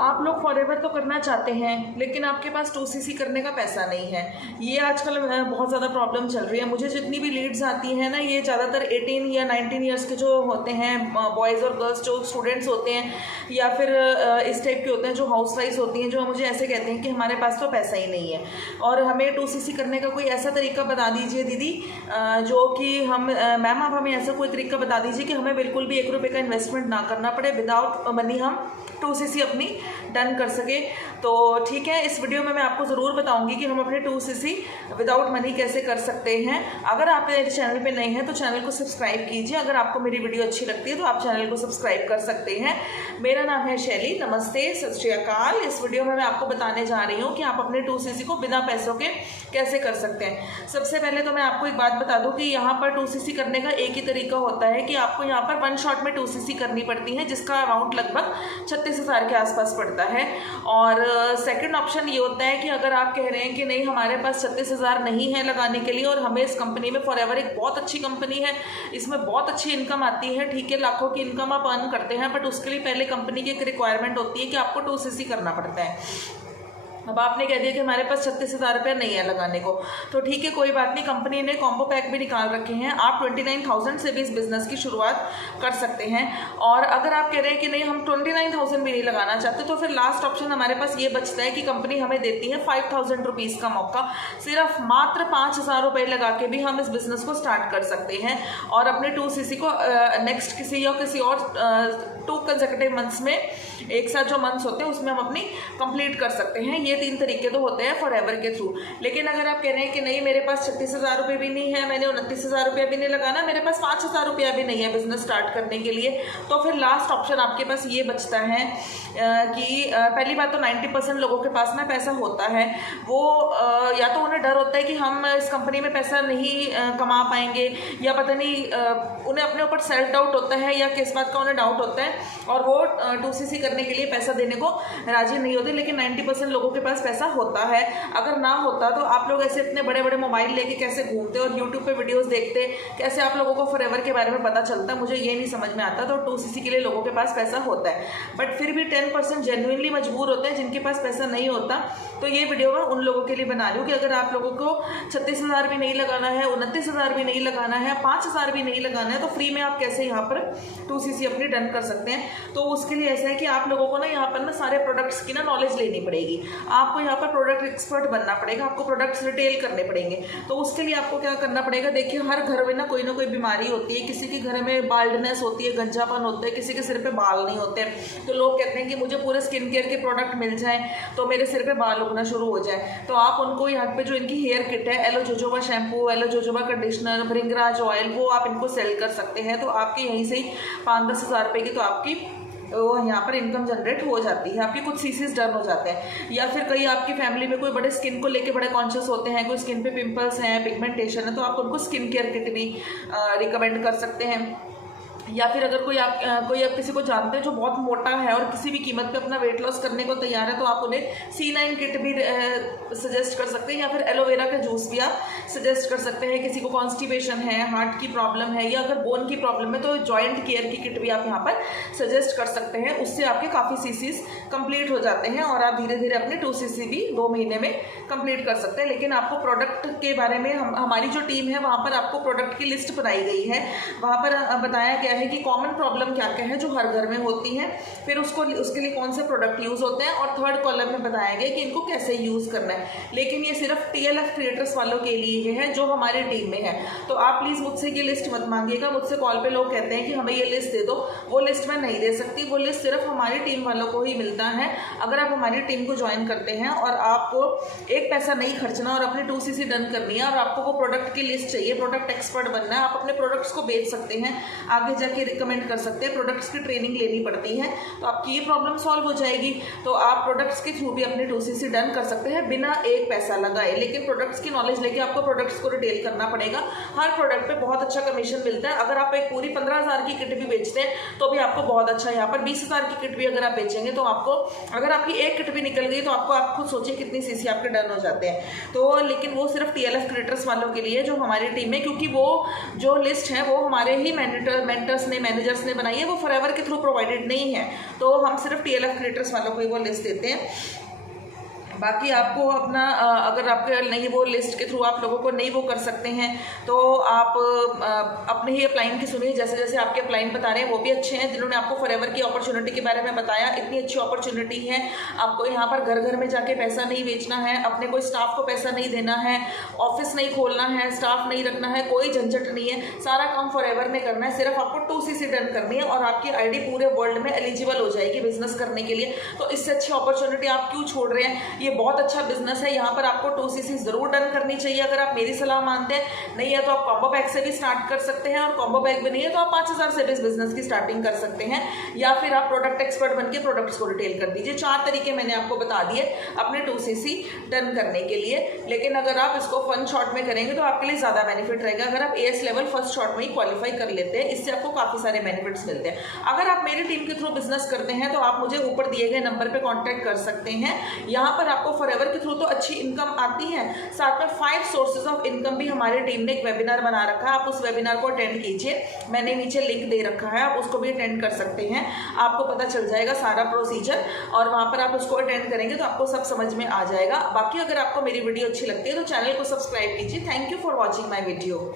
आप लोग फॉरएवर तो करना चाहते हैं लेकिन आपके पास 2cc करने का पैसा नहीं है। ये आजकल बहुत ज़्यादा प्रॉब्लम चल रही है। मुझे जितनी भी लीड्स आती हैं ना, ये ज़्यादातर 18 या 19 ईयर्स के जो होते हैं बॉयज़ और गर्ल्स जो स्टूडेंट्स होते हैं या फिर इस टाइप के होते हैं जो हाउस वाइफ होती हैं, जो मुझे ऐसे कहते हैं कि हमारे पास तो पैसा ही नहीं है और हमें 2cc करने का कोई ऐसा तरीका बता दीजिए दीदी, जो कि हम मैम आप हमें ऐसा कोई तरीका बता दीजिए कि हमें बिल्कुल भी 1 रुपये का इन्वेस्टमेंट ना करना पड़े, विदाउट मनी हम 2cc अपनी डन कर सके। तो ठीक है, इस वीडियो में मैं आपको ज़रूर बताऊंगी कि हम अपने 2cc विदाउट मनी कैसे कर सकते हैं। अगर आप मेरे चैनल पे नए हैं तो चैनल को सब्सक्राइब कीजिए। अगर आपको मेरी वीडियो अच्छी लगती है तो आप चैनल को सब्सक्राइब कर सकते हैं। मेरा नाम है शैली। नमस्ते, सत श्री अकाल। इस वीडियो में मैं आपको बताने जा रही हूँ कि आप अपने 2cc को बिना पैसों के कैसे कर सकते हैं। सबसे पहले तो मैं आपको एक बात बता दूँ कि यहाँ पर 2cc करने का एक ही तरीका होता है कि आपको यहाँ पर 1 शॉट में 2cc करनी पड़ती है, जिसका अमाउंट लगभग 36,000 के आसपास पड़ता है। और सेकंड ऑप्शन ये होता है कि अगर आप कह रहे हैं कि नहीं हमारे पास 36,000 नहीं है लगाने के लिए और हमें इस कंपनी में फॉरएवर एक बहुत अच्छी कंपनी है, इसमें बहुत अच्छी इनकम आती है, ठीक है, लाखों की इनकम आप अर्न करते हैं, बट उसके लिए पहले कंपनी की एक रिक्वायरमेंट होती है कि आपको 2cc करना पड़ता है। अब आपने कह दिया कि हमारे पास 36,000 रुपया नहीं है लगाने को, तो ठीक है, कोई बात नहीं, कंपनी ने कॉम्बो पैक भी निकाल रखे हैं। आप 29,000 से भी इस बिज़नेस की शुरुआत कर सकते हैं। और अगर आप कह रहे हैं कि नहीं हम 29,000 भी नहीं लगाना चाहते, तो फिर लास्ट ऑप्शन हमारे पास ये बचता है कि कंपनी हमें देती है 5,000 रुपीज़ का मौका। सिर्फ मात्र 5,000 रुपये लगा के भी हम इस बिज़नेस को स्टार्ट कर सकते हैं और अपने 2cc को नेक्स्ट किसी और 2 कंसेक्यूटिव मंथ्स में, एक साथ जो मंथ्स होते हैं उसमें हम अपनी कंप्लीट कर सकते हैं। ये 3 तरीके तो होते हैं फॉरएवर के थ्रू। लेकिन अगर आप कह रहे हैं कि नहीं मेरे पास 36,000 रुपये भी नहीं है, मैंने 29,000 रुपया भी नहीं लगाना, मेरे पास 5,000 रुपया भी नहीं है बिजनेस स्टार्ट करने के लिए, तो फिर लास्ट ऑप्शन आपके पास ये बचता है कि पहली बात तो 90% लोगों के पास ना पैसा होता है। वो या तो उन्हें डर होता है कि हम इस कंपनी में पैसा नहीं कमा पाएंगे, या पता नहीं उन्हें अपने ऊपर सेल्फ डाउट होता है या किस बात का उन्हें डाउट होता है और वो 2cc करने के लिए पैसा देने को राजी नहीं होते। लेकिन 90% लोगों के पास पैसा होता है। अगर ना होता तो आप लोग ऐसे इतने बड़े बड़े मोबाइल लेके कैसे घूमते और यूट्यूब पे वीडियोस देखते, कैसे आप लोगों को फॉरएवर के बारे में पता चलता, मुझे ये नहीं समझ में आता। तो 2cc के लिए लोगों के पास पैसा होता है, बट फिर भी 10% जेन्युइनली मजबूर होते हैं जिनके पास पैसा नहीं होता। तो ये वीडियो मैं उन लोगों के लिए बना रही हूँ कि अगर आप लोगों को 36,000 भी नहीं लगाना है, 29,000 भी नहीं लगाना है, 5,000 भी नहीं लगाना है, तो फ्री में आप कैसे यहाँ पर 2cc अपनी डन कर सकते हैं। तो उसके लिए ऐसा है कि आप लोगों को ना यहाँ पर ना सारे प्रोडक्ट्स की ना नॉलेज लेनी पड़ेगी। आपको यहाँ पर प्रोडक्ट एक्सपर्ट बनना पड़ेगा, आपको प्रोडक्ट्स रिटेल करने पड़ेंगे। तो उसके लिए आपको क्या करना पड़ेगा, देखिए हर घर में ना कोई बीमारी होती है। किसी के घर में बाल्डनेस होती है, गंजापन होता है, किसी के सिर पे बाल नहीं होते, तो लोग कहते हैं कि मुझे पूरे स्किन केयर के प्रोडक्ट मिल जाएं तो मेरे सिर पे बाल उगना शुरू हो जाए। तो आप उनको यहाँ पे जो इनकी हेयर किट है, aloe jojoba shampoo, aloe jojoba conditioner, bhringraj oil, वो आप इनको सेल कर सकते हैं। तो आपके यहीं से ही 5-10 हज़ार रुपये की तो आपकी यहाँ पर इनकम जनरेट हो जाती है, आपके कुछ सीसीज डन हो जाते हैं। या फिर कई आपकी फैमिली में कोई बड़े स्किन को लेके बड़े कॉन्शियस होते हैं, कोई स्किन पे पिंपल्स हैं, पिगमेंटेशन है, तो आप उनको स्किन केयर किट भी रिकमेंड कर सकते हैं। या फिर अगर कोई आप किसी को जानते हैं जो बहुत मोटा है और किसी भी कीमत पे अपना वेट लॉस करने को तैयार है, तो आप उन्हें C9 किट भी सजेस्ट कर सकते हैं। या फिर एलोवेरा का जूस भी आप सजेस्ट कर सकते हैं। किसी को कॉन्स्टिपेशन है, हार्ट की प्रॉब्लम है, या अगर बोन की प्रॉब्लम है तो जॉइंट केयर की किट भी आप यहाँ पर सजेस्ट कर सकते हैं। उससे आपके काफ़ी सीसीज कंप्लीट हो जाते हैं और आप धीरे धीरे अपने 2cc भी 2 महीने में कंप्लीट कर सकते हैं। लेकिन आपको प्रोडक्ट के बारे में हमारी जो टीम है वहाँ पर आपको प्रोडक्ट की लिस्ट बनाई गई है। वहाँ पर बताया गया है कि कॉमन प्रॉब्लम क्या क्या है जो हर घर में होती हैं, फिर उसके लिए कौन से प्रोडक्ट यूज़ होते हैं, और थर्ड कॉलम में बताया गया कि इनको कैसे यूज़ करना है। लेकिन ये सिर्फ TLF क्रिएटर्स वालों के लिए है जो हमारे टीम में है। तो आप प्लीज़ मुझसे ये लिस्ट मत मांगिएगा। मुझसे कॉल पे लोग कहते हैं कि हमें ये लिस्ट दे दो, वो लिस्ट मैं नहीं दे सकती। वो लिस्ट सिर्फ हमारी टीम वालों को ही मिलता है। अगर आप हमारी टीम को ज्वाइन करते हैं और आपको एक पैसा नहीं खर्चना और अपनी 2cc डन करनी है और आपको वो प्रोडक्ट की लिस्ट चाहिए, प्रोडक्ट एक्सपर्ट बनना है, आप अपने प्रोडक्ट्स को बेच सकते हैं, आगे जाके रिकमेंड कर सकते हैं। प्रोडक्ट्स की ट्रेनिंग लेनी पड़ती है, तो आपकी ये प्रॉब्लम सॉल्व हो जाएगी। तो आप प्रोडक्ट्स के थ्रू भी अपने 2cc डन कर सकते हैं बिना एक पैसा लगाए। लेकिन प्रोडक्ट्स की नॉलेज लेके आपको प्रोडक्ट्स को रिटेल करना पड़ेगा। हर प्रोडक्ट पे बहुत अच्छा कमीशन मिलता है। अगर आप एक पूरी 15,000 की किट भी बेचते हैं तो भी आपको बहुत अच्छा, यहाँ पर 20,000 की किट भी अगर आप बेचेंगे तो आपको, अगर आपकी एक किट भी निकल गई तो आपको, आप खुद सोचिए कितनी सीसी आपके डन हो जाते हैं। तो लेकिन वो सिर्फ TLF क्रिएटर्स वालों के लिए जो हमारी टीम है, क्योंकि वो जो लिस्ट है वो हमारे ही मेंटर्स डायरेक्टर्स ने, मैनेजर्स ने बनाई है, वो फॉरएवर के थ्रू प्रोवाइडेड नहीं है। तो हम सिर्फ TLF क्रिएटर्स वालों को ही वो लिस्ट देते हैं। बाकी आपको अपना अगर आपके नहीं वो लिस्ट के थ्रू आप लोगों को नहीं वो कर सकते हैं तो आप अपने ही अपलाइन की सुनिए। जैसे जैसे आपके अपलाइन बता रहे हैं वो भी अच्छे हैं, जिन्होंने आपको फॉरएवर की अपॉर्चुनिटी के बारे में बताया। इतनी अच्छी अपॉर्चुनिटी है, आपको यहाँ पर घर घर में जाके पैसा नहीं बेचना है, अपने कोई स्टाफ को पैसा नहीं देना है, ऑफिस नहीं खोलना है, स्टाफ नहीं रखना है, कोई झंझट नहीं है, सारा काम फॉरएवर में करना है। सिर्फ आपको 2CC डन करनी है और आपकी आईडी पूरे वर्ल्ड में एलिजिबल हो जाएगी बिजनेस करने के लिए। तो इससे अच्छी अपॉर्चुनिटी आप क्यों छोड़ रहे हैं? ये बहुत अच्छा बिजनेस है, यहाँ पर आपको 2CC जरूर डन करनी चाहिए अगर आप मेरी सलाह मानते हैं। नहीं है तो आप कॉम्बो पैक से भी स्टार्ट कर सकते हैं, और कॉम्बो पैक भी नहीं है तो आप 5000 से भी इस बिजनेस की स्टार्टिंग कर सकते हैं, या फिर आप प्रोडक्ट एक्सपर्ट बन के प्रोडक्ट्स को रिटेल कर दीजिए। 4 तरीके मैंने आपको बता दिए अपने 2CC डन करने के लिए। लेकिन अगर आप इसको फन शॉर्ट में करेंगे तो आपके लिए ज्यादा बेनिफिट रहेगा। अगर आप AS लेवल फर्स्ट शॉर्ट में ही क्वालिफाई कर लेते हैं, इससे आपको काफी सारे बेनिफिट्स मिलते हैं। अगर आप मेरी टीम के थ्रू बिजनेस करते हैं तो आप मुझे ऊपर दिए गए नंबर पर कॉन्टैक्ट कर सकते हैं। यहाँ पर आपको फॉरएवर के थ्रू तो अच्छी इनकम आती है, साथ में 5 सोर्सेज ऑफ इनकम भी हमारी टीम ने एक वेबिनार बना रखा है। आप उस वेबिनार को अटेंड कीजिए, मैंने नीचे लिंक दे रखा है, आप उसको भी अटेंड कर सकते हैं। आपको पता चल जाएगा सारा प्रोसीजर, और वहां पर आप उसको अटेंड करेंगे तो आपको सब समझ में आ जाएगा। बाकी अगर आपको मेरी वीडियो अच्छी लगती है तो चैनल को सब्सक्राइब कीजिए। Thank you for watching my video.